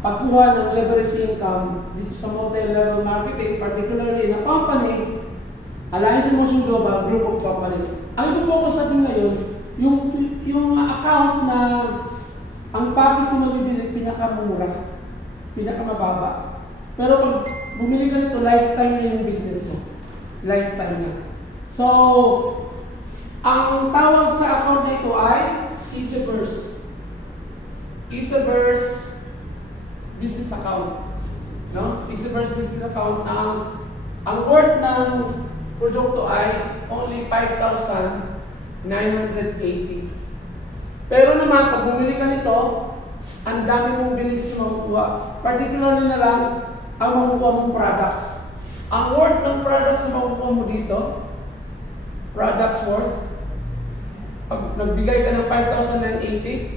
pagkuha ng leverage income dito sa multi-level marketing, particularly na company, Alliance in Motion Global, group of companies. Ang ipo-focus natin ngayon, yung account na ang package na mabibili pinakamura, pinakamababa. Pero pag bumili ka nito, lifetime na yung business mo. Lifetime na. So, ang tawag sa account na ito ay Easyverse. Easyverse business account. No? Easyverse business account. Ang worth ng produkto ay only 5,980. Pero naman, pag bumili ka nito, ang dami mong benefits na makukuha. Particularly na lang, ang makukuha mong products. Ang worth ng products na makukuha mo dito, products worth, pag nagbigay ka ng 5,980,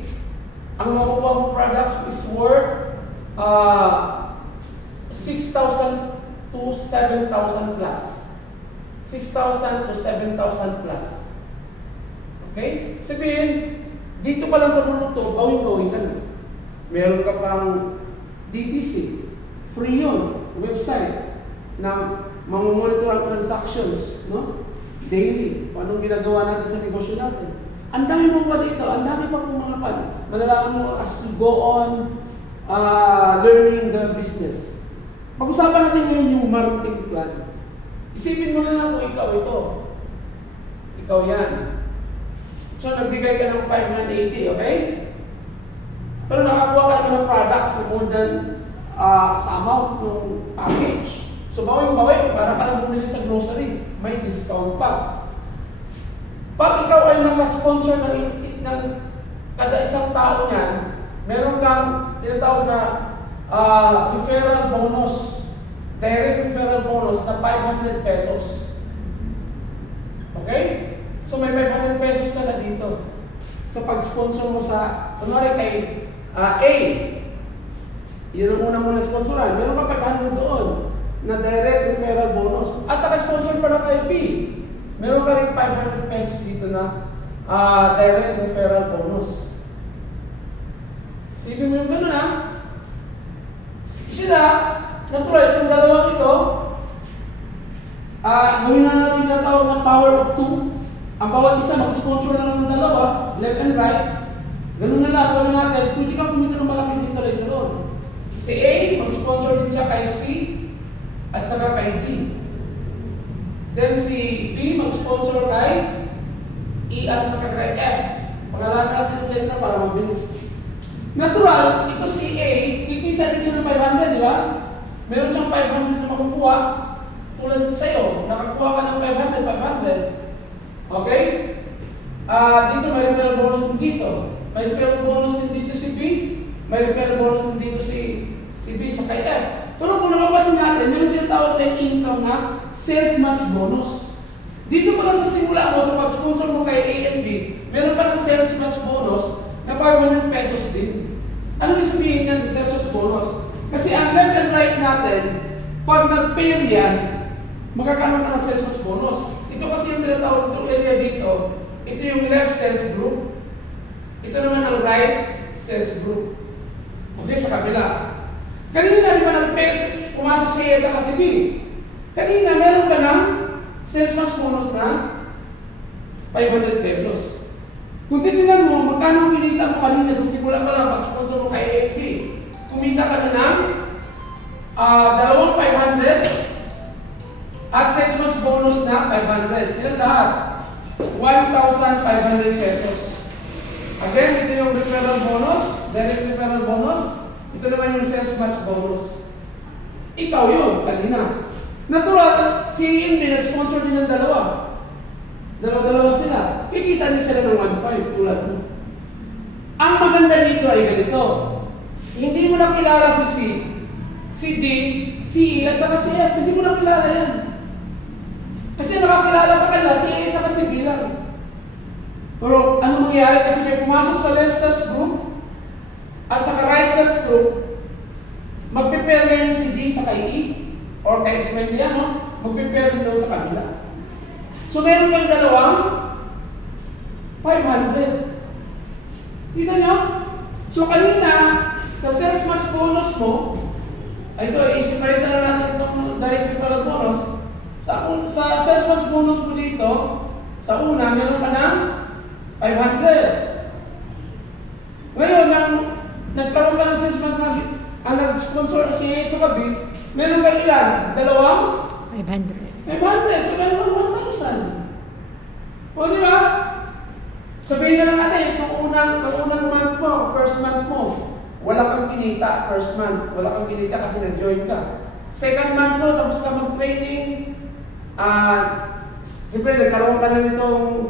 ang makukuha mong products is worth 6,000 to 7,000 plus. 6,000 to 7,000 plus. Okay? Sabihin, dito pa lang sa produkto, bawing-bawing ka na. Meron ka pang DTC, free yun, website, na mamomonitor ang transactions, no? Daily, anong ginagawa natin sa negosyo natin. Ang dami mo pa dito, ang dami pa pong mga pan. Malalaman mo as to go on learning the business. Pag-usapan natin ngayon yung marketing plan. Isipin mo na lang kung ikaw ito. Ikaw yan. So, nagbigay ka ng 5,980, okay? Pero nakakuha ka naman ng products na more than sa amount ng package. So, bawing-bawing, para ka lang bumili sa grocery, may discount pa. Pag ikaw ay nakasponsor ng kada isang tao niyan, meron kang tinatawag na referral bonus, direct referral bonus na 500 pesos. Okay? So may 500 pesos ka na dito sa pag-sponsor mo sa, kunwari kay A, yun ang una mo na sponsoran, meron ka 500 doon na direct referral bonus. At naka-sponsor pa na kay B, meron ka rin 500 pesos dito na direct referral bonus. Sige mo yung gano'n ha. Sila, natural, itong dalawang ito, gawin na natin na tawag ng power of 2. Ang bawat isa, mag-sponsor lang ng dalawa, left and right. Ganun na lang, gawin natin. Pwede ka pumita ng malaki dito later on. Si A, mag-sponsor din siya kay C, at saka kay D. Then si B, mag-sponsor kay E at saka kay F. Pangalanan natin yung letra para mabilis. Natural, ito si A, kikita din siya ng 500, di ba? Meron siyang 500 na makukuha. Tulad sa'yo, nakakuha ka ng 500. Okay? Dito may referral bonus din dito. May referral bonus din dito si B. May referral bonus din dito si B sa kay F. Pero kung napapansin natin, meron tinatawag tayong income na sales match bonus. Dito pala sa simula mo, sa pag-sponsor mo kay A and B, meron pa ng sales match bonus na 500 pesos din. Ano yung sabihin niyan sa sales match bonus? Kasi ang left and right natin, pag nag-pair yan, magkakaroon ka ng sales match bonus. Ito kasi yung tinatawag itong area dito, ito yung left sales group. Ito naman ang right sales group. Okay, sa kabila. Kanina, di ba nag-pair, pumasok si A at si B. Kanina, meron ka ng sales match bonus na 500 pesos. Kung titignan mo, magkano ang pinita mo kanina sa simula pa lang, pag-sponsor mo kay A and B, kumita ka na ng dalawang 500 at sales match bonus na 500. Ilan lahat? 1,500 pesos. Again, ito yung referral bonus, direct referral bonus. Ito naman yung sales match bonus. Ikaw yun, kanina. Natural, si Indy nag-sponsor din ng dalawa. Dalawa sila. Kikita din sila ng 1,500 tulad mo. Ang maganda dito ay ganito. Hindi mo na kilala si C, si D, si E, at saka si F. Hindi mo na kilala yan. Kasi nakakilala sa kanila si A at saka si B lang. Pero ano mangyayari? Kasi may pumasok sa left sales group at sa right sales group, mag-prepare ngayon si D sa kay E or kay depende yan, no? Mag-prepare din doon sa kanila. So meron kang dalawang 500. Kita niyo? So kanina, sa sales match bonus mo, ito, i-separate na natin itong direct referral bonus. Sa sales mas bonus mo dito, sa una, meron ka ng 500. Ngayon, nagkaroon ka ng sales month na ang nag-sponsor si sa gabi, meron ka ilan? Dalawang? 500. 500. So, meron ka 1,000. O, di ba? Sabihin na lang natin, itong unang month mo, first month mo, wala kang kinita, first month. Wala kang kinita kasi nag-join ka. Second month mo, tapos ka mag-training. Siyempre, nagkaroon ka na nitong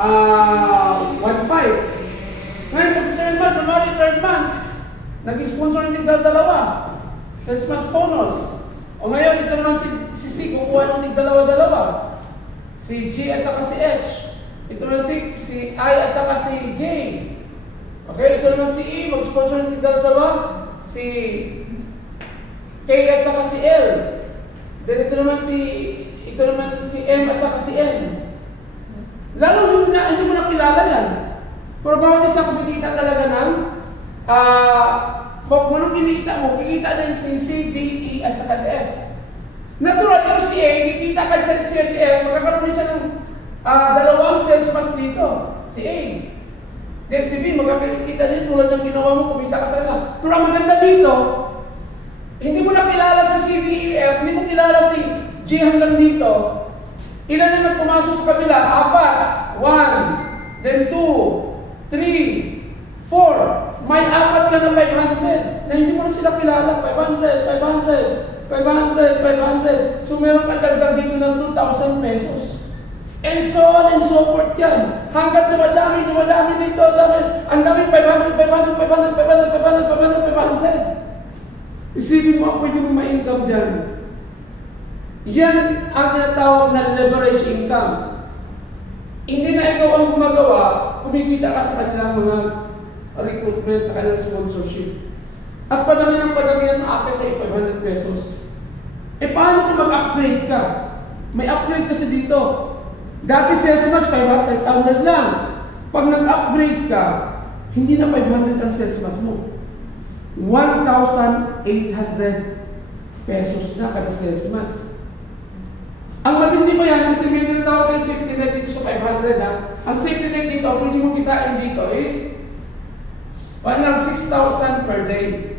1.5. Ngayon, pag third month, nag-sponsor ng tigdalawa. Sales mas bonus. O ngayon, ito naman si C, kukuha ng tigdalawa-dalawa. Si G at saka si H. Ito naman si I at saka si J. Okay, ito naman si E, mag-sponsor ng tigdalawa. Si K at saka si L. Then ito naman si M at saka si N. Lalo hindi mo nakilala yan. Pero bawat isa kumikita talaga ng kung anong kinikita mo, kikita din si C, D, E at saka F. Natural, ito si A, kikita kasi sa C at F, magkakaroon din siya ng dalawang sales pass dito. Si A. Then si B, magkakita din tulad ng ginawa mo, kumita ka sa kanya. Pero ang maganda dito, hindi mo nakilala si C, D, E, F, hindi mo kilala si G hanggang dito. Ilan na nagpumasok sa kabila? 4, 1, then 2, 3, 4. May 4 ka na 500 na hindi mo na sila kilala. 500, 500, 500, 500. So meron ka dagdag dito ng 2,000 pesos. And so on and so forth yan. Hanggat dumadami dito. Ang dami 500, 500, 500, 500, 500, 500, 500. Isipin mo, pwede mo ma-income dyan. Yan ang tinatawag na leverage income. Hindi na ikaw ang gumagawa, kumikita ka sa kanilang mga recruitment, sa kanilang sponsorship. At padami ng aakit sa 500 pesos. E paano kung mag-upgrade ka? May upgrade kasi dito. Dati sales match, 500 lang. Pag nag-upgrade ka, hindi na 500 ang sales match mo. 1,800 pesos na kada sales match. Ang matindi pa yan, kasi may tinatawag ng safety net dito sa 500 ha. Ang safety net dito, ang pwede mo kitain dito is 6,000 per day.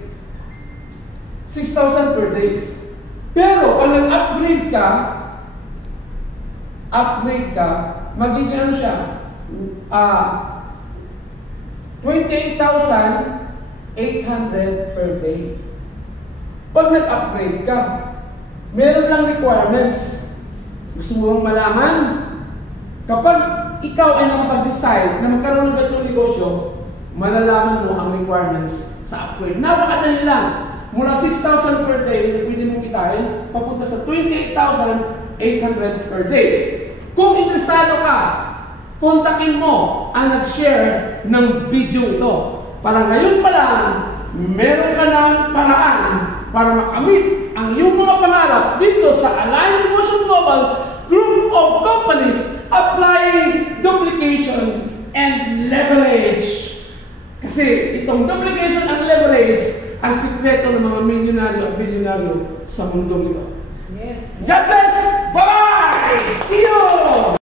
6,000 per day. Pero pag nag-upgrade ka, magiging ano siya? 28,800 per day. Pag nag-upgrade ka, meron lang requirements. Gusto mo bang malaman? Kapag ikaw ay nakapag-decide na magkaroon ng ganitong negosyo, malalaman mo ang requirements sa upgrade. Napakadali lang. Mula 6,000 per day na pwede mong kitain, papunta sa 28,800 per day. Kung interesado ka, kontakin mo ang nag-share ng video ito. Para ngayon pa lang, meron ka ng paraan para makamit ang iyong mga pangarap dito sa Alliance Emotion Global Group of Companies applying duplication and leverage. Kasi itong duplication and leverage ang sikreto ng mga milyonaryo at bilyonaryo sa mundong ito. Yes. God bless! Bye-bye! See you!